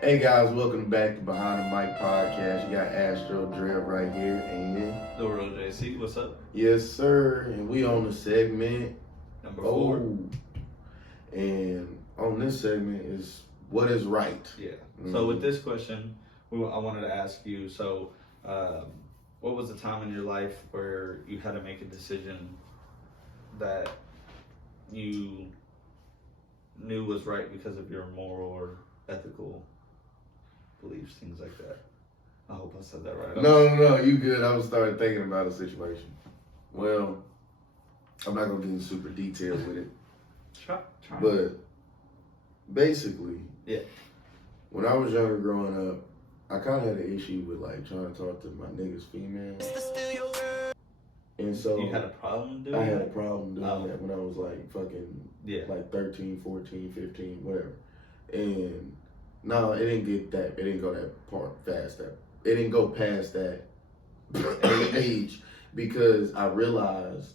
Hey guys, welcome back to Behind the Mic podcast. You got Astro Drev right here, and The real JC, what's up? yes, sir. And we on the segment Number 4. And on this segment is what is right. Yeah. So with this question, I wanted to ask you. So, what was the time in your life where you had to make a decision that you knew was right because of your moral or ethical beliefs, things like that? I hope I said that right. No, you good. I was starting thinking about a situation. Well, I'm not gonna get into super detailed with it. Try. But basically, Yeah. when I was younger growing up, I kind of had an issue with like trying to talk to my niggas female. And so You had a problem doing I that? had a problem doing that when I was like fucking like 13, 14, 15, whatever. And no, it didn't get that. It didn't go that far fast. It didn't go past that age because I realized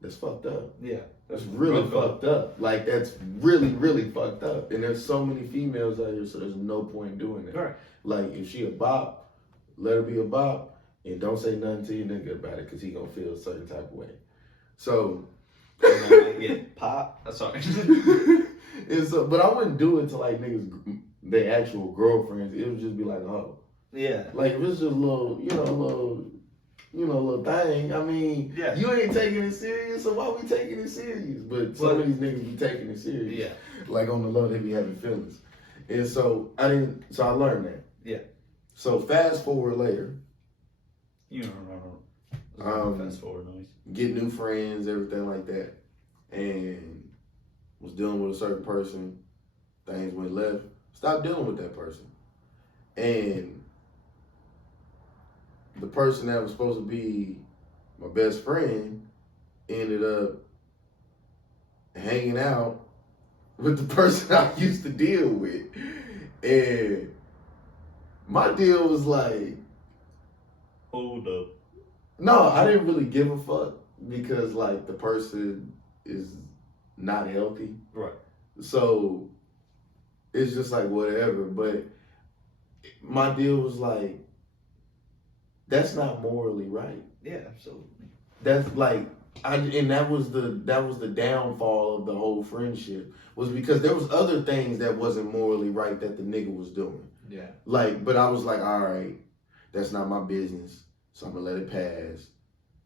that's fucked up. Yeah. That's really fucked up. Like that's really fucked up. And there's so many females out here, so there's no point in doing that. Right. Like if she a bop, let her be a bop. And don't say nothing to your nigga about it because he gonna feel a certain type of way. So Get pop. Sorry. and so, but I wouldn't do it to like niggas, their actual girlfriends. It would just be like, oh, Yeah. like if it's just a little, little thing. I mean, Yeah. you ain't taking it serious, so why we taking it serious? But some of these niggas be taking it serious. Yeah. Like on the low, they be having feelings. And so I learned that. Yeah. So fast forward later. You don't remember. Fast forward noise. Get new friends, everything like that. And was dealing with a certain person. Things went left. Stopped dealing with that person. And the person that was supposed to be my best friend ended up hanging out with the person I used to deal with. And my deal was like, hold up. no, I didn't really give a fuck because like the person is not healthy. Right. So it's just like whatever. But my deal was like, that's not morally right. Yeah, absolutely. That's like and that was the downfall of the whole friendship was because there was other things that wasn't morally right that the nigga was doing. Yeah. Like, but I was like, all right, that's not my business. So I'm gonna let it pass.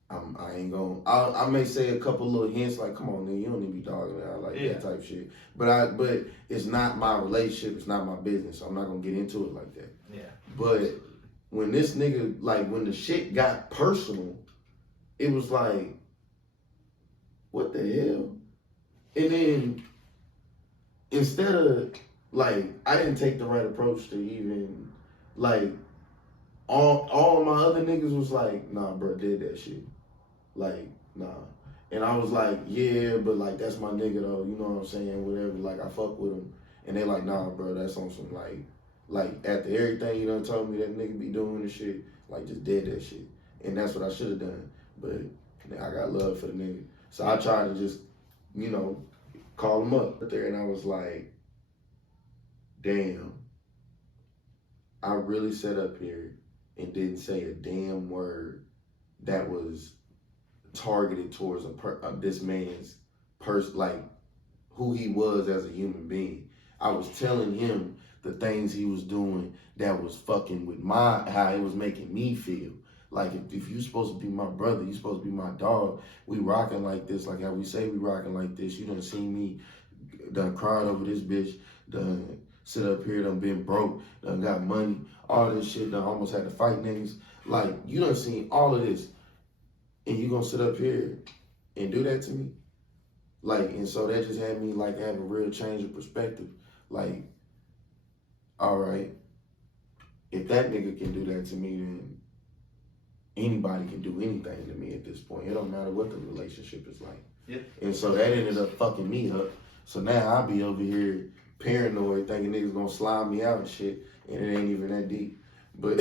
I ain't gonna. I may say a couple little hints like, "Come on, nigga, you don't need to be dogging it out like that type shit." But it's not my relationship. It's not my business. So I'm not gonna get into it like that. Yeah. But when this nigga, like, when the shit got personal, it was like, what the hell? And then instead of like, I didn't take the right approach to even like. All my other niggas was like, nah, bro, did that shit. Like, nah. And I was like, yeah, but like, that's my nigga though, you know what I'm saying, whatever, like, I fuck with him. And they like, nah, bro, that's on some like, after everything you done told me that nigga be doing and shit, like, just did that shit. And that's what I should have done. But I got love for the nigga. So I tried to just, call him up there, and I was like, damn, I really sat up here and didn't say a damn word that was targeted towards this man's like who he was as a human being. I was telling him the things he was doing that was fucking with how it was making me feel. Like if you supposed to be my brother, you supposed to be my dog. We rocking like this, like how we say we rocking like this. You done seen me done crying over this bitch, done sit up here, done been broke, done got money, all this shit, done almost had to fight niggas. Like, you done seen all of this, and you gonna sit up here and do that to me? Like, and so that just had me, like, have a real change of perspective. Like, all right, if that nigga can do that to me, then anybody can do anything to me at this point. It don't matter what the relationship is like. Yeah. And so that ended up fucking me up. So now I'll be over here paranoid, thinking niggas gonna slime me out and shit, and it ain't even that deep. But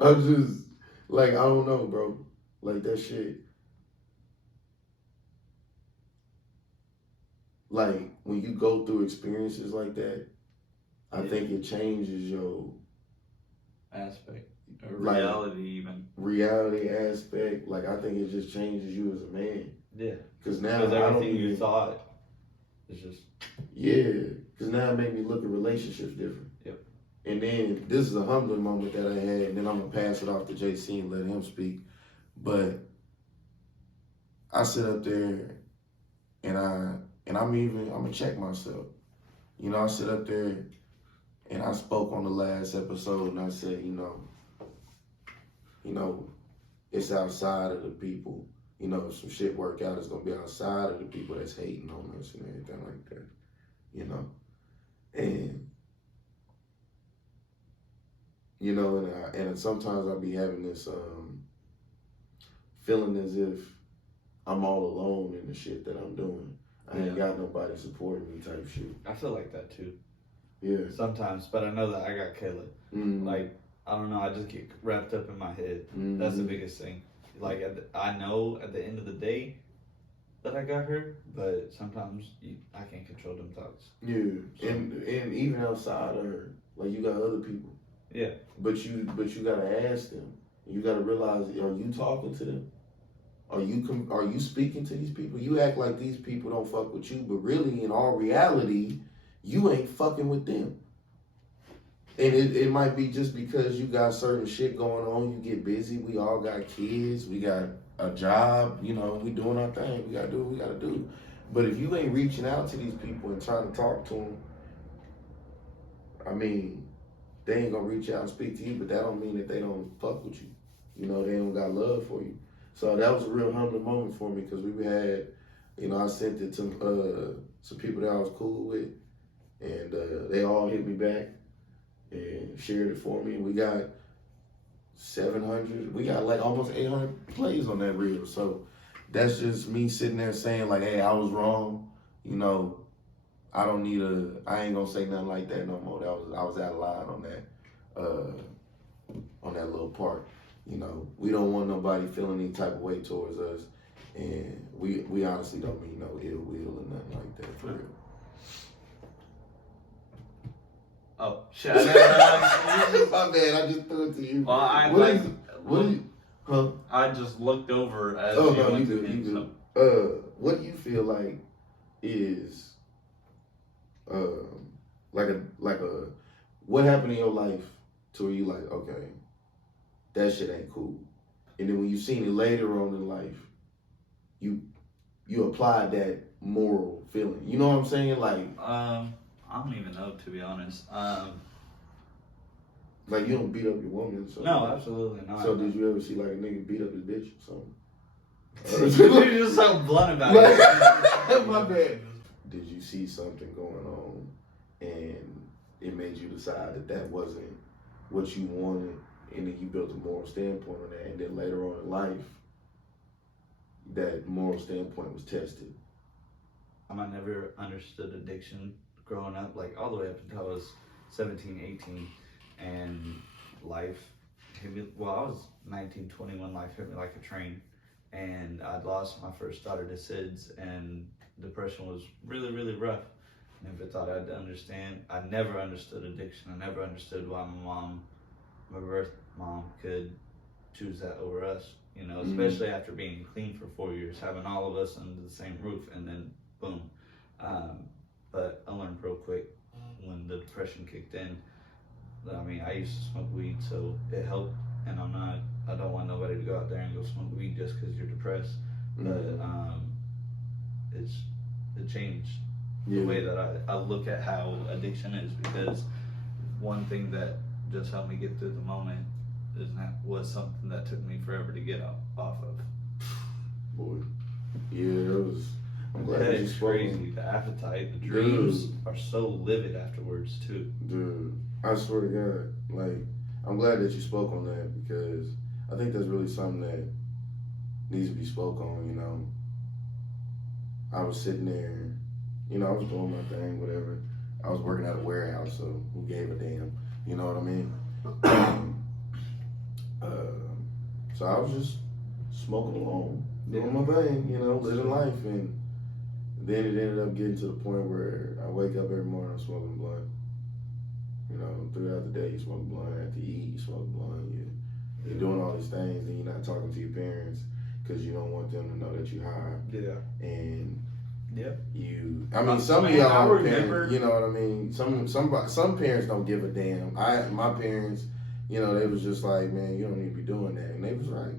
I'm just like, I don't know, bro. Like that shit. Like when you go through experiences like that, I think it changes your aspect, or like, reality even. Reality aspect. Like, I think it just changes you as a man. Yeah. Because now Because I don't everything even you thought is just. Yeah. Because now it made me look at relationships different. Yep. And then this is a humbling moment that I had, and then I'm gonna pass it off to JC and let him speak. But I sit up there and I'm gonna check myself. You know, I sit up there and I spoke on the last episode and I said, it's outside of the people. You know, if some shit work out, it's gonna be outside of the people that's hating on us and everything like that. You know? And and sometimes I'll be having this feeling as if I'm all alone in the shit that I'm doing. I ain't got nobody supporting me type shit. I feel like that too. Yeah. Sometimes, but I know that I got Kayla. Mm-hmm. Like, I don't know, I just get wrapped up in my head. Mm-hmm. That's the biggest thing. Like, I know at the end of the day that I got her, but sometimes I can't control them thoughts. Yeah, so. And even outside of her, like, you got other people. Yeah. But you gotta ask them. You gotta realize, are you talking to them? Are you speaking to these people? You act like these people don't fuck with you, but really, in all reality, you ain't fucking with them. And it might be just because you got certain shit going on, you get busy. We all got kids, we got a job, we doing our thing. We gotta do what we gotta do. But if you ain't reaching out to these people and trying to talk to them, I mean, they ain't gonna reach out and speak to you, but that don't mean that they don't fuck with you. They don't got love for you. So that was a real humbling moment for me because we had, I sent it to some people that I was cool with, and they all hit me back and shared it for me. We got 700, we got like almost 800 plays on that reel. So that's just me sitting there saying like, hey, I was wrong. I ain't gonna say nothing like that no more. I was out of line on that little part. We don't want nobody feeling any type of way towards us, and we honestly don't mean no ill will or nothing like that, for real. Oh, shit. My bad, I just threw it to you. Well, I just looked over as you no, went you to good, me. you good. What do you feel like is what happened in your life to where you like, okay, that shit ain't cool, and then when you seen it later on in life, you applied that moral feeling. You know what I'm saying? Like, I don't even know, to be honest. Like, you don't beat up your woman. So no, absolutely not. So did you ever see like a nigga beat up his bitch or something? You're just so blunt about it. My bad. Did you see something going on and it made you decide that wasn't what you wanted, and then you built a moral standpoint on that, and then later on in life, that moral standpoint was tested? I never understood addiction growing up, like all the way up until I was 17, 18, and life hit me. Well, I was 19, 20 when life hit me like a train, and I'd lost my first daughter to SIDS, and depression was really, really rough. I never thought I'd understand. I never understood addiction. I never understood why my birth mom, could choose that over us, especially after being clean for 4 years, having all of us under the same roof, and then boom. But I learned real quick when the depression kicked in. I used to smoke weed, so it helped, and I don't want nobody to go out there and go smoke weed just because you're depressed. But it changed the way that I look at how addiction is, because one thing that just helped me get through the moment was something that took me forever to get off of. Boy, yeah, I'm glad that you spoke. Crazy. The appetite, the dreams are so livid afterwards too. Dude, I swear to God, like, I'm glad that you spoke on that, because I think that's really something that needs to be spoke on. I was sitting there, I was doing my thing, whatever. I was working at a warehouse, so who gave a damn? You know what I mean? So I was just smoking alone, doing my thing, living life, and then it ended up getting to the point where I wake up every morning, I'm smoking blunt. throughout the day, you smoke a blunt. After you eat, you smoke a blunt. You're doing all these things, and you're not talking to your parents because you don't want them to know that you're high. Yeah. And Yep. I mean, some of I y'all remember. parents, you know what I mean? Some parents don't give a damn. My parents, you know, they was just like, man, you don't need to be doing that. And they was right.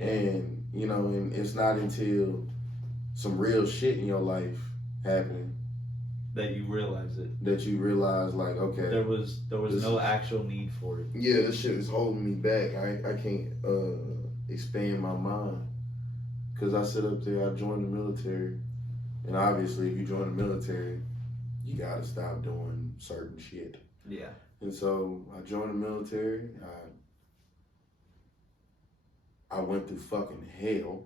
And, you know, and it's not until some real shit in your life happening that you realize it. That you realize, like, okay. There was no actual need for it. Yeah, this shit is holding me back. I can't expand my mind. Because I sit up there, I joined the military. And obviously, if you join the military, you gotta stop doing certain shit. Yeah. And so I joined the military. I went through fucking hell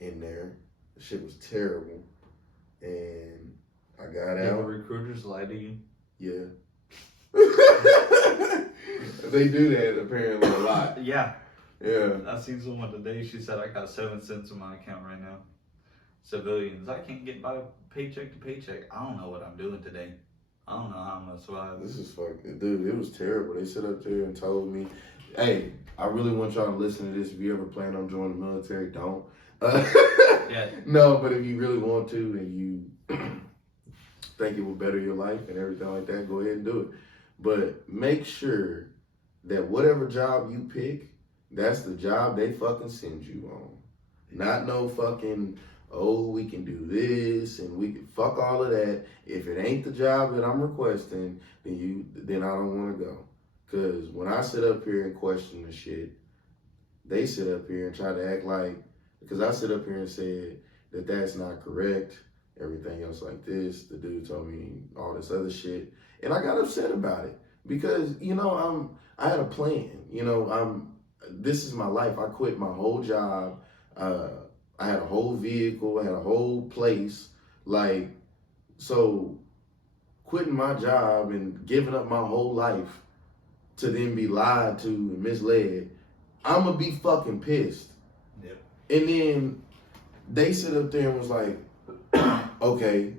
in there. The shit was terrible. And I got Did out. the recruiters lie to you? Yeah. They do that apparently a lot. Yeah. Yeah. I seen someone today, she said, I got 7 cents in my account right now. Civilians, I can't get by paycheck to paycheck. I don't know what I'm doing today. I don't know how I'm gonna survive. This is fucking, dude, it was terrible. They sit up there and told me, hey, I really want y'all to listen to this. If you ever plan on joining the military, don't. Yeah. No, but if you really want to and you think it will better your life and everything like that, go ahead and do it. But make sure that whatever job you pick, that's the job they fucking send you on. Not no fucking, oh, we can do this and we can fuck all of that. If it ain't the job that I'm requesting, then I don't want to go. Cause when I sit up here and question the shit, they sit up here and try to act like, because I sit up here and said that that's not correct, everything else like this. The dude told me all this other shit, and I got upset about it because I had a plan. This is my life. I quit my whole job. I had a whole vehicle. I had a whole place. Like, so quitting my job and giving up my whole life to then be lied to and misled, I'm going to be fucking pissed. Yep. And then they sit up there and was like, okay.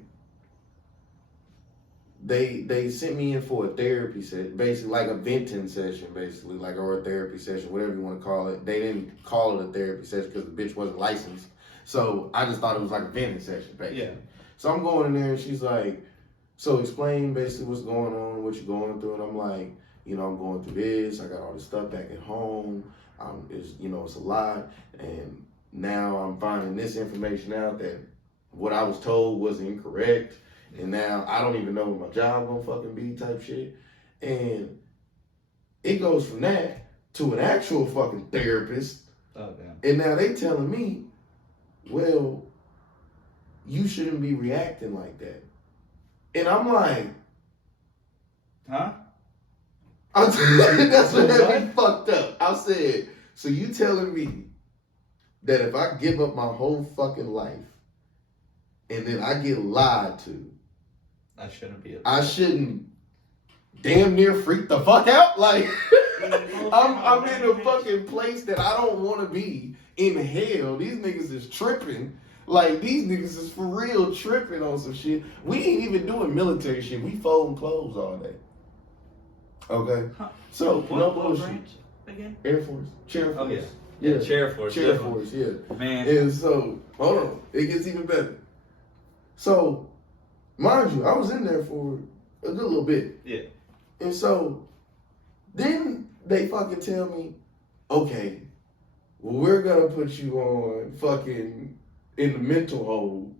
They sent me in for a therapy session, basically like a venting session, basically, like, or a therapy session, whatever you want to call it. They didn't call it a therapy session because the bitch wasn't licensed. So I just thought it was like a venting session, basically. Yeah. So I'm going in there and she's like, so explain basically what's going on, what you're going through. And I'm like, I'm going through this. I got all this stuff back at home. It's a lot. And now I'm finding this information out that what I was told was incorrect. And now I don't even know what my job gonna fucking be type shit. And it goes from that to an actual fucking therapist. Oh, damn. And now they telling me, well, you shouldn't be reacting like that. And I'm like, huh? That's what had me fucked up. I said, so you telling me that if I give up my whole fucking life and then I get lied to, I shouldn't damn near freak the fuck out? Like, I'm in a fucking place that I don't want to be in hell. These niggas is tripping. Like, these niggas is for real tripping on some shit. We ain't even doing military shit. We folding clothes all day. Okay? Huh. So, no what bullshit. branch again? Air Force. Chair Force. Oh, yeah. Yeah, Chair Force. Chair Force, yeah. Man. And so, hold on. It gets even better. So, mind you, I was in there for a good little bit. Yeah. And so, then they fucking tell me, okay, well, we're going to put you on fucking in the mental hold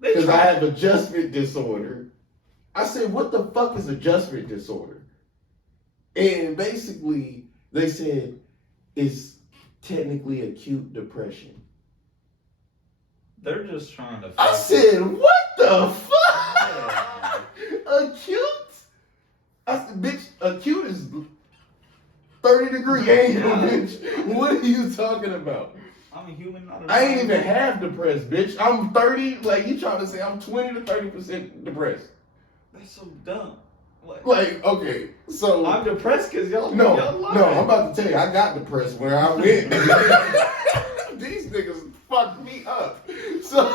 because I have adjustment disorder. I said, what the fuck is adjustment disorder? And basically, they said it's technically acute depression. They're just trying to... I said, what the fuck? Acute? I said, bitch, acute is 30-degree angle, bitch. What are you talking about? I'm a human, not a... I ain't even half depressed, bitch. I'm 30, like, you trying to say I'm 20 to 30% depressed. That's so dumb. What? Like, okay, so... I'm depressed because y'all No, lying. I'm about to tell you, I got depressed where I went. These niggas fucked me up. So,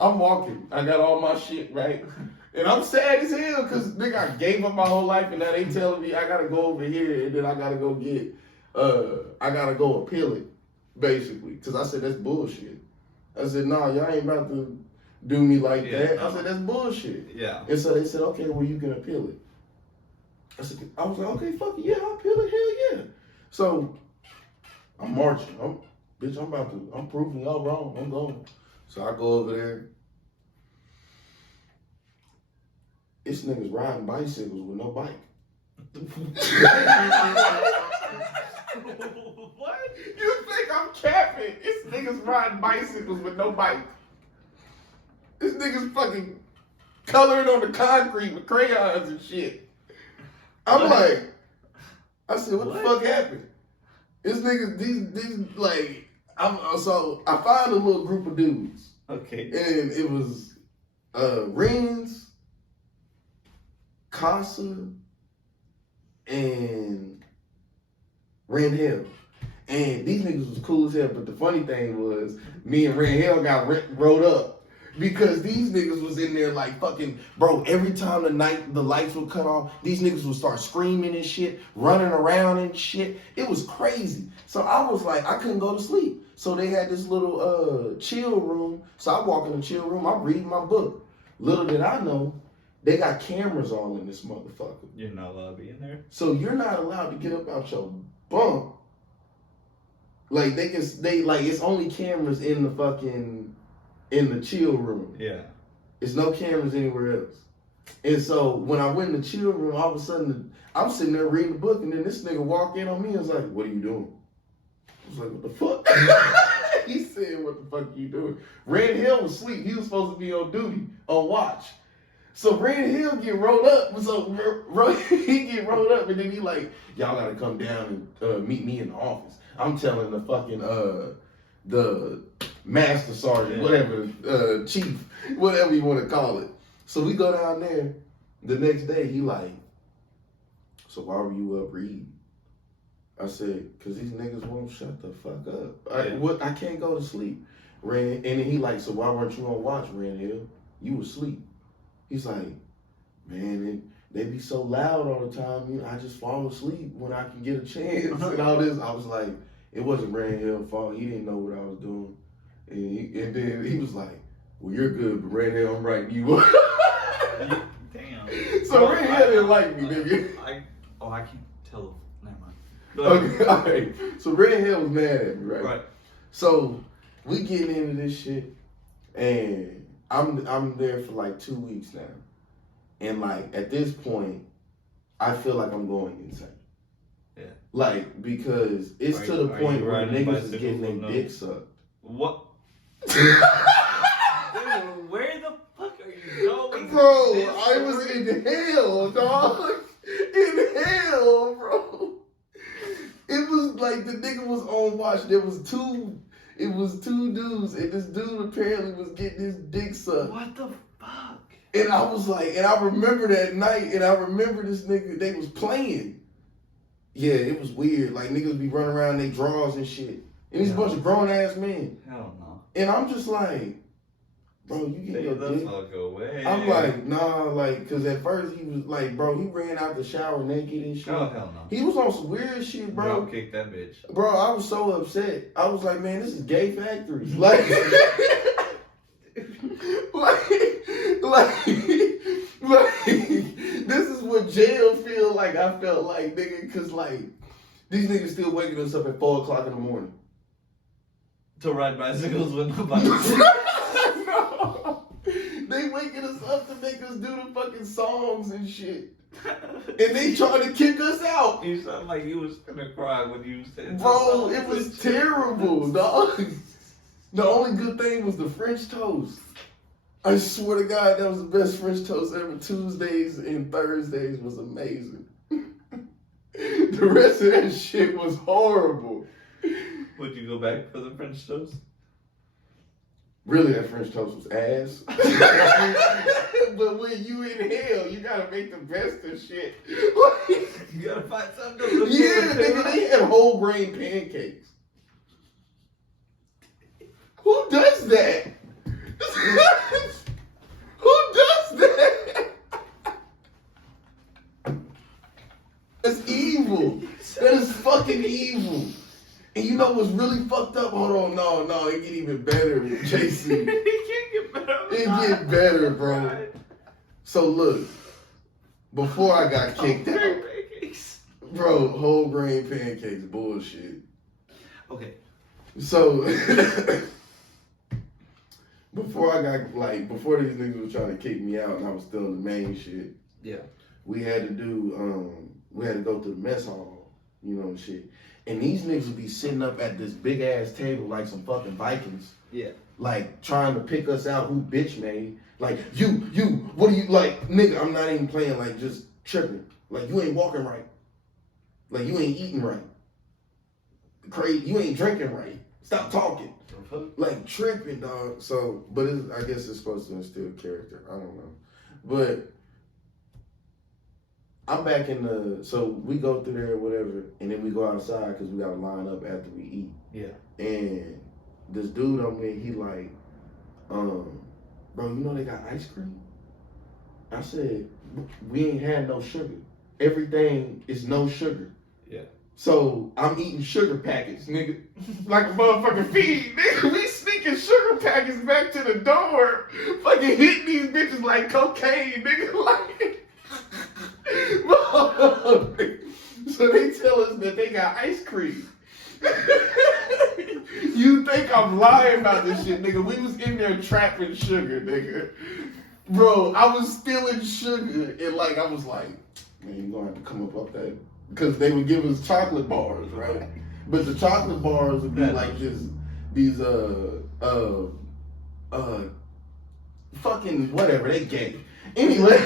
I'm walking. I got all my shit, right? And I'm sad as hell because nigga, I gave up my whole life and now they telling me I gotta go over here and then I gotta go get, I gotta go appeal it, basically. Because I said, that's bullshit. I said, nah, y'all ain't about to do me like that. I said, that's bullshit. Yeah. And so they said, okay, well, you can appeal it. I was like, okay, fuck it, yeah, I'll appeal it, hell yeah. So I'm marching. I'm proving y'all wrong. I'm going. So I go over there. It's niggas riding bicycles with no bike. What? You think I'm capping? It's niggas riding bicycles with no bike. This niggas fucking coloring on the concrete with crayons and shit. I'm like, I said, what the fuck happened? This niggas, these like, so I found a little group of dudes. Okay. And it was Renz, Casa, and Ren Hill. And these niggas was cool as hell, but the funny thing was, me and Ren Hill got rolled up. Because these niggas was in there like fucking, bro, every time the lights would cut off, these niggas would start screaming and shit, running around and shit. It was crazy. So I was like, I couldn't go to sleep. So they had this little chill room. So I walk in the chill room, I'm reading my book. Little did I know, they got cameras all in this motherfucker. You're not allowed to be in there? So you're not allowed to get up out your bunk. Like it's only cameras in the chill room. Yeah. There's no cameras anywhere else. And so when I went in the chill room, all of a sudden I'm sitting there reading the book, and then this nigga walked in on me and was like, "What are you doing?" I was like, "What the fuck?" He said, "What the fuck are you doing?" Red Hill was asleep. He was supposed to be on duty, on watch. So Red Hill get rolled up. So he get rolled up, and then he like, "Y'all gotta come down and meet me in the office." I'm telling the fucking the master sergeant, whatever, chief, whatever you want to call it. So we go down there. The next day, he like, "So why were you up reading?" I said, "Cause these niggas won't shut the fuck up. I can't go to sleep." And then he like, "So why weren't you on watch, Ren Hill? You was asleep." He's like, "Man, they be so loud all the time. I just fall asleep when I can get a chance and all this." I was like, it wasn't Ren Hill's fault. He didn't know what I was doing. And then he was like, "Well, you're good, but Ren Hill, I'm writing you up." Damn. So Ren Hill didn't like me, nigga. I can tell. Never mind. Go ahead. Okay, all right. So Ren Hill was mad at me, right? Right. So we getting into this shit, and I'm there for like 2 weeks now. And like at this point, I feel like I'm going insane. Yeah. Like, because it's to the point where niggas is getting their dick sucked. What? Dude, where the fuck are you going? Bro, I was in hell, dog. In hell, bro. It was like the nigga was on watch. It was two dudes, and this dude apparently was getting his dick sucked. What the fuck? And I was like, and I remember that night, and I remember this nigga, they was playing. Yeah, it was weird. Like, niggas be running around in their drawers and shit. And these bunch of grown-ass men. Hell no. And I'm just like, bro, you get your dick. I'll go away. I'm like, nah, like, because at first he was like, bro, he ran out the shower naked and shit. Oh, hell no. He was on some weird shit, bro. I'll kick that bitch. Bro, I was so upset. I was like, man, this is gay factory. Like, like, this is what jail feel like. I felt like, nigga, because, like, these niggas still waking us up at 4 o'clock in the morning. To ride bicycles with no bikes. No. They waking us up to make us do the fucking songs and shit. And they trying to kick us out. You sound like you was gonna cry when you said Bro, it was terrible, dog. The only good thing was the French toast. I swear to God, that was the best French toast ever. Tuesdays and Thursdays was amazing. The rest of that shit was horrible. Would you go back for the French toast? Really, that French toast was ass. But when you in hell, you gotta make the best of shit. You gotta find something to look Yeah, nigga, they had whole grain pancakes. Who does that? Who does that? fucking evil. And you know what's really fucked up? Hold on, no, it get even better with JC. It can't get better. It get better, bro. So look, before I got kicked out, Pancakes. bro, whole grain pancakes, bullshit. Okay. So before before these niggas was trying to kick me out and I was still in the main shit. Yeah. We had to go to the mess hall, you know, and shit. And these niggas would be sitting up at this big ass table like some fucking Vikings. Yeah. Like trying to pick us out who bitch made. Like, you, what do you like, nigga, I'm not even playing, like just tripping. Like you ain't walking right. Like you ain't eating right. Crazy, you ain't drinking right. Stop talking. Like tripping, dog. So, but I guess it's supposed to instill character. I don't know. But I'm back so we go through there or whatever, and then we go outside because we got to line up after we eat. Yeah. And this dude I'm with, he like, bro, you know they got ice cream? I said, we ain't had no sugar. Everything is no sugar. Yeah. So I'm eating sugar packets, nigga. Like a motherfucking feed, nigga. We sneaking sugar packets back to the door. Fucking hitting these bitches like cocaine, nigga. Like, so they tell us that they got ice cream. You think I'm lying about this shit, nigga? We was in there trapping sugar, nigga. Bro, I was stealing sugar, and like I was like, man, you gonna have to come up that, because they would give us chocolate bars, right? But the chocolate bars would be like these fucking whatever they gave. Anyway,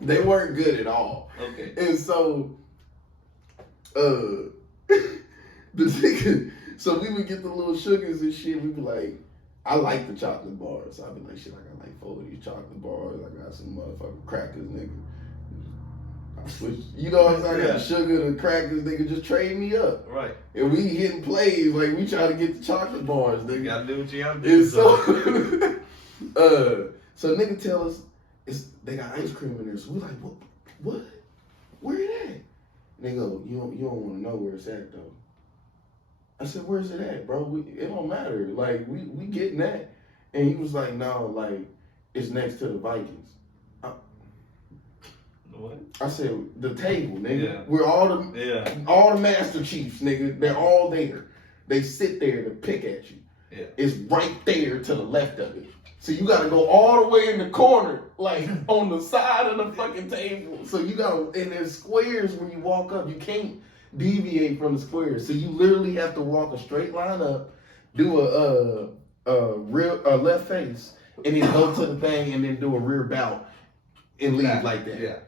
they weren't good at all. Okay. And so, the nigga, so we would get the little sugars and shit. We'd be like, I like the chocolate bars. So I'd be like, shit, I got like 4 of these chocolate bars. I got some motherfucking crackers, nigga. I switch, you know what I'm saying? I got the sugar, the crackers, nigga, just trade me up. Right. And we hitting plays, like we try to get the chocolate bars, nigga. You gotta do what you gotta do. And so nigga tell us they got ice cream in there. So we like, what? Where it at? And they go, you don't want to know where it's at though. I said, where's it at, bro? It don't matter. Like we getting that. And he was like, no, like it's next to the Vikings. What? I said, the table, nigga. Yeah. We're all the Master Chiefs, nigga. They're all there. They sit there to pick at you. Yeah. It's right there to the left of it. So you gotta go all the way in the corner, like on the side of the fucking table. So you gotta, and there's squares when you walk up. You can't deviate from the squares. So you literally have to walk a straight line up, do a left face, and then go to the thing and then do a rear bout and leave like that. Yeah.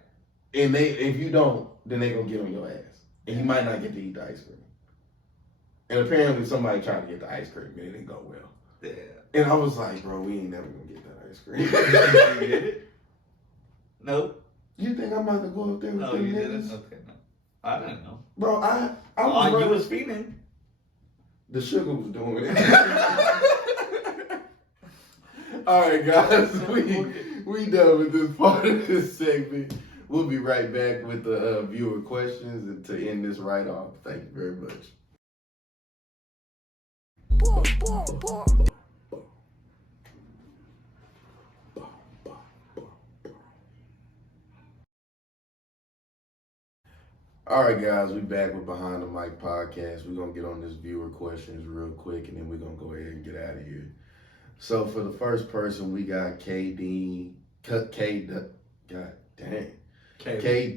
And if you don't, then they gonna get on your ass. And you might not get to eat the ice cream. And apparently somebody tried to get the ice cream and it didn't go well. Yeah. And I was like, bro, we ain't never gonna get that ice cream. You did it? Nope. You think I'm about to go up there with No, them you niggas? didn't. Okay, no. I didn't know. Bro, I Oh, was you was feeding. The sugar was doing it. All right, guys, we done with this part of this segment. We'll be right back with the viewer questions and to end this right off. Thank you very much. All right, guys, we back with Behind the Mic podcast. We're going to get on this viewer questions real quick, and then we're going to go ahead and get out of here. So for the first person, we got K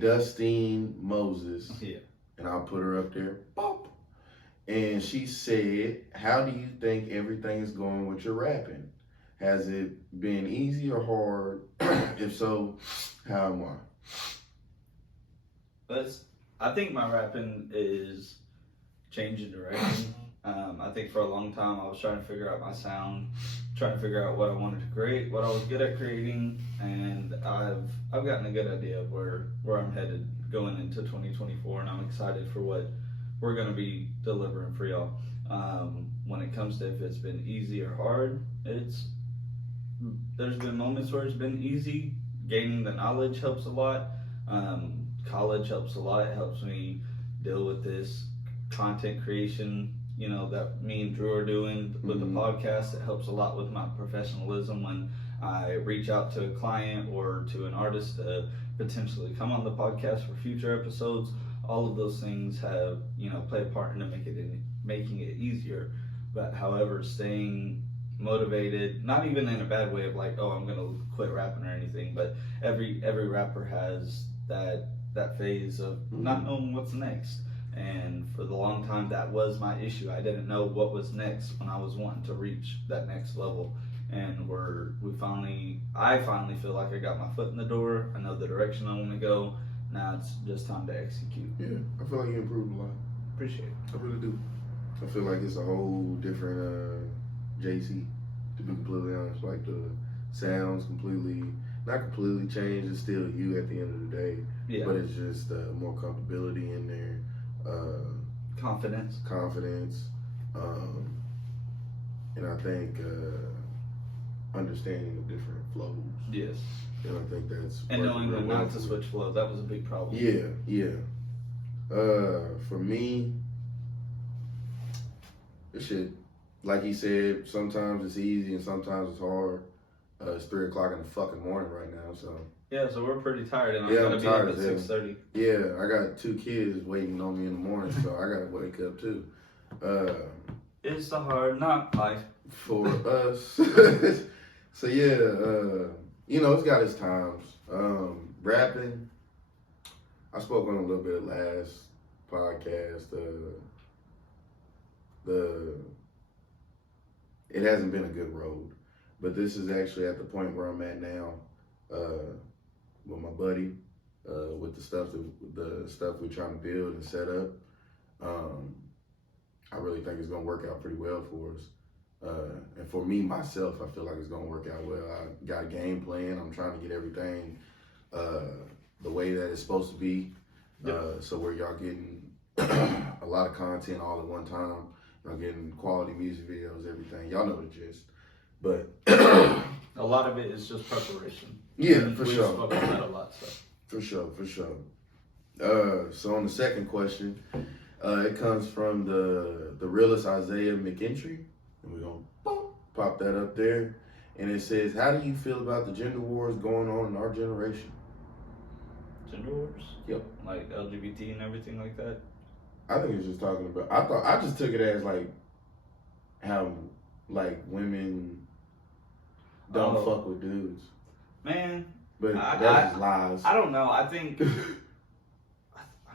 Dustine Moses. Yeah. And I'll put her up there. Boop. And she said, how do you think everything is going with your rapping? Has it been easy or hard? If so, how and why? I think my rapping is changing direction. I think for a long time I was trying to figure out my sound, trying to figure out what I wanted to create, what I was good at creating, and I've gotten a good idea of where I'm headed going into 2024, and I'm excited for what we're gonna be delivering for y'all. When it comes to if it's been easy or hard, there's been moments where it's been easy. Gaining the knowledge helps a lot. College helps a lot. It helps me deal with this content creation, you know, that me and Drew are doing with the podcast. It helps a lot with my professionalism when I reach out to a client or to an artist to potentially come on the podcast for future episodes. All of those things have, you know, play a part in making it easier. But however, staying motivated, not even in a bad way of like, oh, I'm gonna quit rapping or anything, but every rapper has that phase of not knowing what's next. And for the long time, that was my issue. I didn't know what was next when I was wanting to reach that next level. And I finally feel like I got my foot in the door. I know the direction I want to go. Now it's just time to execute. Yeah, I feel like you improved a lot. Appreciate it. I really do. I feel like it's a whole different JC, to be completely honest. Like the sounds not completely changed. It's still you at the end of the day. Yeah. But it's just more comfortability in there. Confidence. And I think understanding of different flows. Yes. And I think that's and knowing that not to switch flows, that was a big problem. Yeah. For me, shit, like he said, sometimes it's easy and sometimes it's hard. It's 3 o'clock in the fucking morning right now, so. Yeah, so we're pretty tired, and I'm gonna be up tired at 6:30. Yeah, I got 2 kids waiting on me in the morning, so I gotta wake up too. It's the hard knock life for us. So yeah, you know, it's got its times. Rapping, I spoke on a little bit last podcast. It hasn't been a good road, but this is actually at the point where I'm at now. With my buddy, with the stuff we're trying to build and set up, I really think it's gonna work out pretty well for us. And for me, myself, I feel like it's gonna work out well. I got a game plan. I'm trying to get everything the way that it's supposed to be. So where y'all getting a lot of content all at one time. Y'all getting quality music videos, everything. Y'all know the gist. But a lot of it is just preparation. Yeah, for we sure. Spoke about that a lot, so. For sure. So on the second question, it comes from the realist Isaiah McEntry, and we're gonna pop that up there. And it says, how do you feel about the gender wars going on in our generation? Gender wars? Yep. Like LGBT and everything like that? I think it's just talking about, I just took it as like how like women don't fuck with dudes. Man. But that's just lies. I don't know. I think, I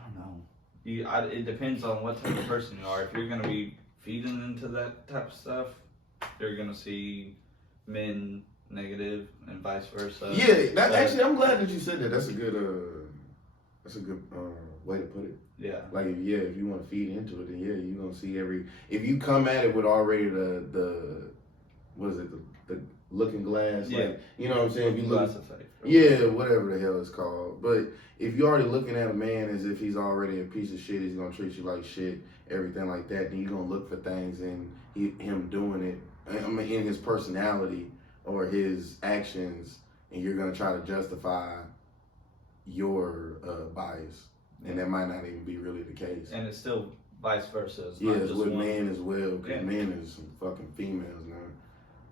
don't know. It depends on what type of person you are. If you're going to be feeding into that type of stuff, you're going to see men negative and vice versa. Yeah, actually, I'm glad that you said that. That's a good way to put it. Yeah. Like, if you want to feed into it, then yeah, you're going to see if you come at it with already the looking glass, yeah. Like, you know what I'm saying? If you look, yeah, whatever the hell it's called. But if you're already looking at a man as if he's already a piece of shit, he's gonna treat you like shit, everything like that, then you're gonna look for things in him doing it, I mean, in his personality or his actions, and you're gonna try to justify your bias, and that might not even be really the case. And it's still vice versa. It's it's with men as well, because men is some fucking females now.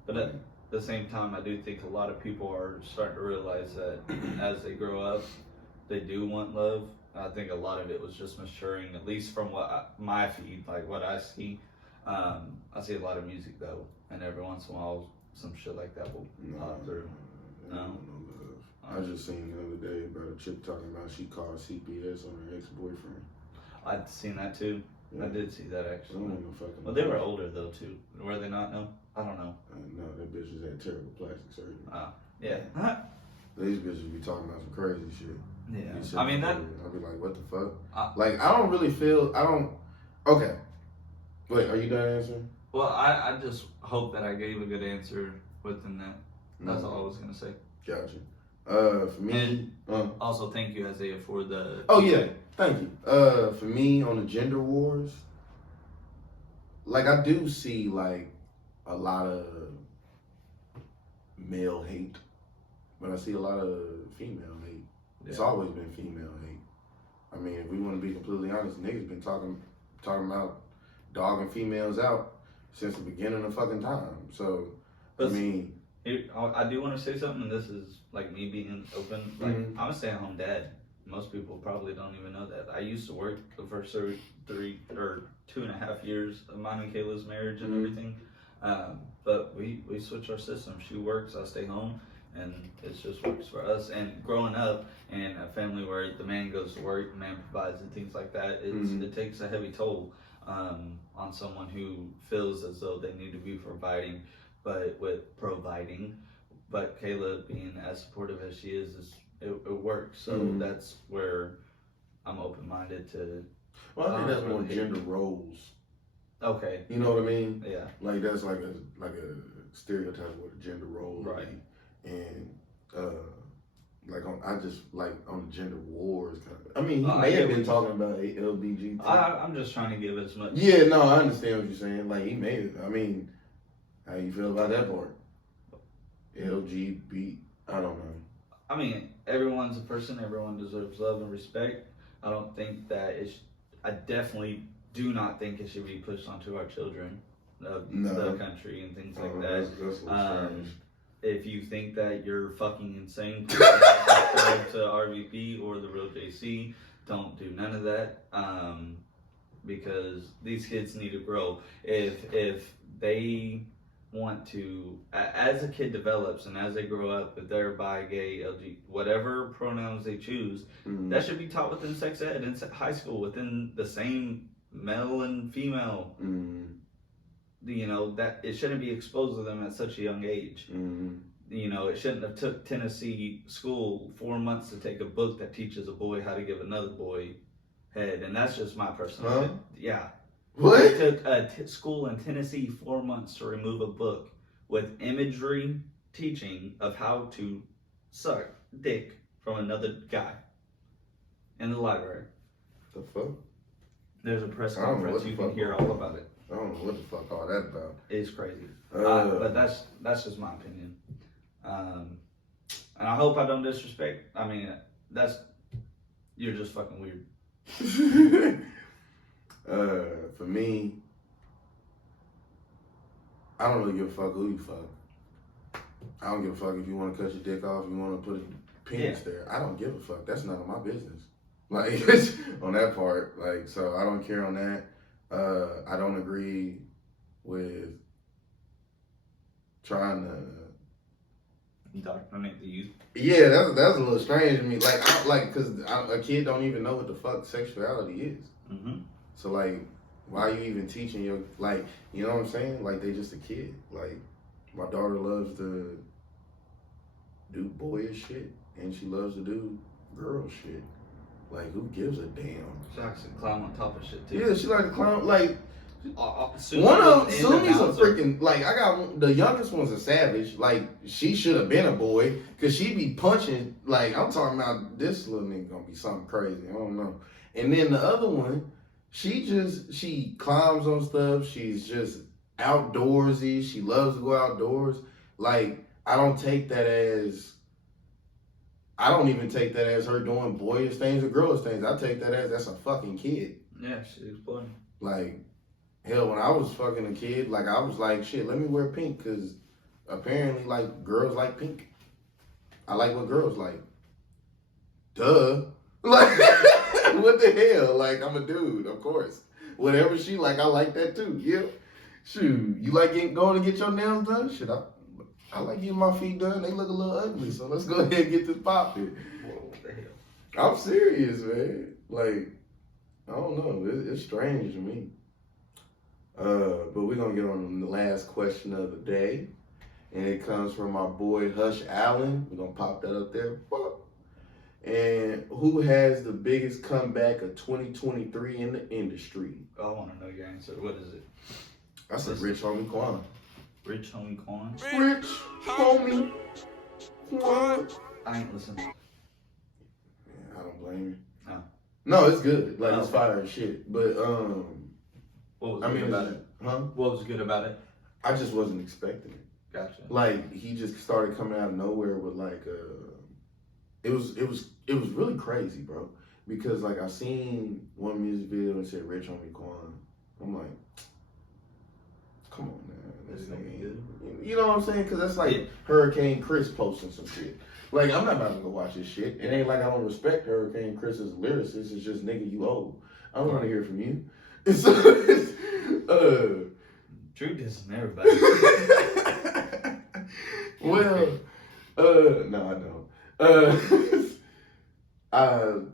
But at the same time, I do think a lot of people are starting to realize that as they grow up, they do want love. I think a lot of it was just maturing, at least from my feed, like what I see. I see a lot of music though, and every once in a while, some shit like that will pop through. No. I just seen the other day about a chick talking about she called CPS on her ex-boyfriend. I'd seen that too. Yeah. I did see that actually. Well, they were older though too. Were they not? No, I don't know. No, that bitch just had terrible plastic surgery. Yeah. These bitches be talking about some crazy shit. Yeah. I mean that. I'll be like, what the fuck? Like, I don't really feel. Okay. Wait, are you done answering? Well, I just hope that I gave a good answer within that. That's all I was gonna say. Gotcha. For me, also thank you, Isaiah, for the. Oh yeah, thank you. For me, on the gender wars, like, I do see like a lot of male hate, but I see a lot of female hate. Yeah. It's always been female hate. I mean, if we want to be completely honest, niggas been talking about dogging females out since the beginning of fucking time. So, But I mean, I do want to say something, and this is like me being open. Like, I'm a stay-at-home dad. Most people probably don't even know that. I used to work the first 3 or 2.5 years of mine and Kayla's marriage and everything. But we switch our system. She works, I stay home, and it just works for us. And growing up in a family where the man goes to work, the man provides and things like that, it takes a heavy toll on someone who feels as though they need to be providing. But Kayla being as supportive as she is it works. So that's where I'm open-minded to. Well, I think that's more gender roles. Okay. You know what I mean? Yeah. Like that's like a stereotype of what a gender role would right. be. And I just like on the gender wars kind of. I mean, he may have been talking about LBGT. I'm just trying to give as much. Yeah, no, I understand what you're saying. Like he made it. I mean, how you feel about that part? LGBT, I don't know. I mean, everyone's a person. Everyone deserves love and respect. I don't think that I definitely do not think it should be pushed onto our children of the country and things like that. That's if you think that you're fucking insane, please subscribe to RVP or the Real JC. Don't do none of that because these kids need to grow. If they want to, as a kid develops and as they grow up, if they're bi, gay, LG, whatever pronouns they choose, that should be taught within sex ed in high school, within the same male and female. You know, that it shouldn't be exposed to them at such a young age. You know, it shouldn't have took Tennessee school 4 months to take a book that teaches a boy how to give another boy head, and that's just my personal opinion. Yeah. What? It took a school in Tennessee 4 months to remove a book with imagery teaching of how to suck dick from another guy in the library. The fuck? There's a press conference, you can hear all about it. I don't know what the fuck all that about. It's crazy. But that's just my opinion. And I hope I don't disrespect. I mean, you're just fucking weird. For me, I don't really give a fuck who you fuck. I don't give a fuck if you want to cut your dick off, you want to put a penis there. I don't give a fuck. That's none of my business. Like, on that part, like, so I don't care on that. I don't agree with trying to indoctrinate the youth. Yeah, that's a little strange to me. Cause a kid don't even know what the fuck sexuality is. So like, why are you even teaching you know what I'm saying? Like they just a kid. Like my daughter loves to do boyish shit, and she loves to do girl shit. Like who gives a damn? She likes to climb on top of shit too. Yeah, she like to climb like. One of Sumi's a freaking I got the youngest one's a savage. Like she should have been a boy because she be punching. Like I'm talking about this little nigga gonna be something crazy. I don't know. And then the other one, she climbs on stuff. She's just outdoorsy. She loves to go outdoors. Like I don't even take that as her doing boyish things or girlish things. I take that as that's a fucking kid. Yeah, she's exploring. Like. Hell, when I was fucking a kid, like, I was like, shit, let me wear pink, because apparently, like, girls like pink. I like what girls like. Duh. Like, what the hell? Like, I'm a dude, of course. Whatever she like, I like that too. Yeah. Shoot, you like going to get your nails done? Shit, I like getting my feet done. They look a little ugly, so let's go ahead and get this popping. What the hell? I'm serious, man. Like, I don't know. It's strange to me. But we're going to get on the last question of the day. And it comes from my boy Hush Allen. We're going to pop that up there. And who has the biggest comeback of 2023 in the industry? I want to know your answer. What is it? I said Rich Homie Quan. Rich Homie Quan? Rich Homie Quan. I ain't listening. Yeah, I don't blame you. No. No, it's good. Like, it's fire as shit. But, what was good about it? Huh? What was good about it? I just wasn't expecting it. Gotcha. Like he just started coming out of nowhere with like it was really crazy, bro. because like I seen one music video that said Rich Homie Quan. I'm like, come on, man. This nigga good. You know what I'm saying? Because that's like Hurricane Chris posting some shit. Like, I'm not about to go watch his shit. It ain't like I don't respect Hurricane Chris as a lyricist. It's just, nigga, you old. I don't want to hear from you. So, Drew dissing everybody. Well, no, I don't.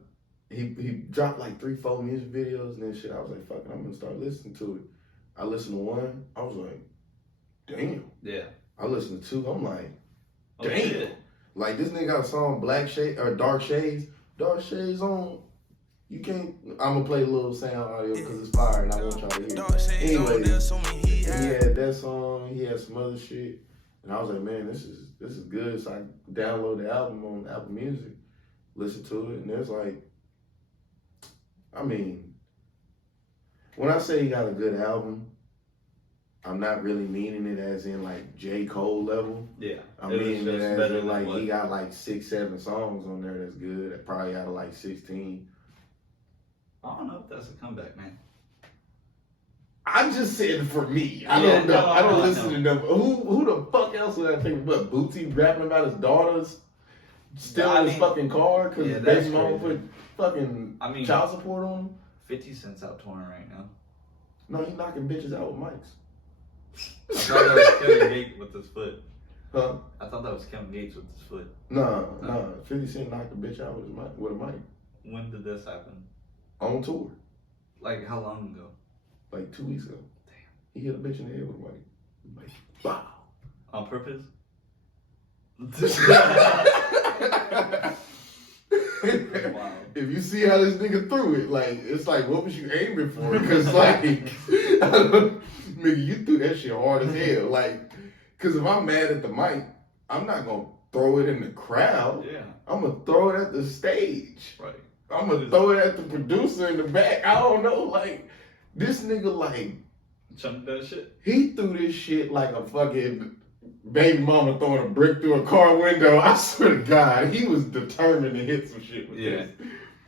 He dropped like 3-4 music videos and then shit. I was like, fuck it, I'm gonna start listening to it. I listened to one. I was like, damn. Yeah. I listened to 2. I'm like, Oh, damn. shit. Like, this nigga got a song, Black Shade or Dark Shades. Dark Shades on. You can't. I'm gonna play a little sound audio because it's fire and I want y'all to hear it. Anyway, he had that song. He had some other shit, and I was like, man, this is good. So I downloaded the album on Apple Music, listened to it, and it's like, I mean, when I say he got a good album, I'm not really meaning it as in like J. Cole level. Yeah. I mean it as in like he got like 6-7 songs on there that's good. That probably out of like 16. I don't know if that's a comeback, man. I'm just saying for me. I don't know. I don't listen to them. Who the fuck else would I think? But Bootsy rapping about his daughters stealing his fucking car because his baby mama put fucking child support on him? 50 Cent's out touring right now. No, he knocking bitches out with mics. I thought that was Kevin Gates with his foot. Huh? I thought that was Kevin Gates with his foot. No. 50 Cent knocked a bitch out with a mic. When did this happen? On tour. Like, how long ago? Like 2 weeks ago. Damn. He hit a bitch in the head with a mic. Like, wow. On purpose? Wow. If you see how this nigga threw it, like, it's like, what was you aiming for? Because, like, nigga, you threw that shit hard as hell. Like, because if I'm mad at the mic, I'm not going to throw it in the crowd. Yeah. I'm going to throw it at the stage. Right. I'm going to throw it at the producer in the back. I don't know. Like, this nigga, like, Chunked that shit? he threw this shit like a fucking baby mama throwing a brick through a car window. I swear to God, he was determined to hit some shit with this.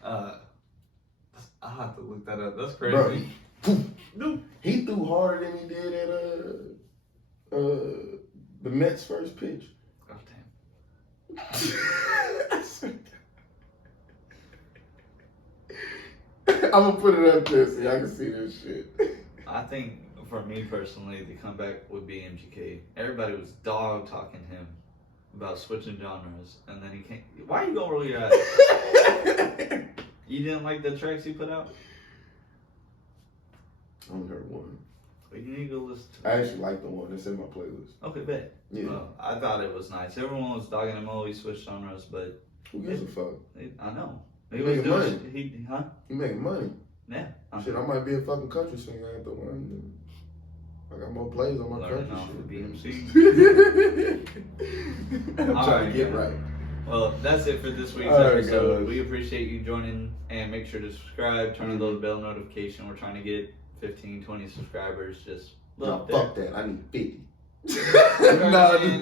I'll have to look that up. That's crazy. Bro, he threw harder than he did at the Mets' first pitch. Oh, damn. I'm gonna put it up there so y'all can see this shit. I think, for me personally, the comeback would be MGK. Everybody was dog talking him about switching genres, and then he can't. Why are you gonna roll your eyes? You didn't like the tracks he put out? I only heard one. But you need to go listen to it. I actually like the one that's in my playlist. Okay, bet. Yeah. Well, I thought it was nice. Everyone was dogging him, he switched genres, but who gives a fuck? I know. He making money. He making money. Yeah. Shit, I might be a fucking country singer after one. I got more plays on my country shit. BMC. I'm trying to get right. Well, that's it for this week's All right, episode. guys. We appreciate you joining, and make sure to subscribe, turn on the bell notification. We're trying to get 15, 20 subscribers. Just No, fuck that. I need 50.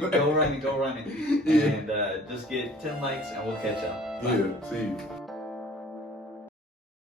Go run it. And just get 10 likes, and we'll catch up. Bye. Yeah, see you.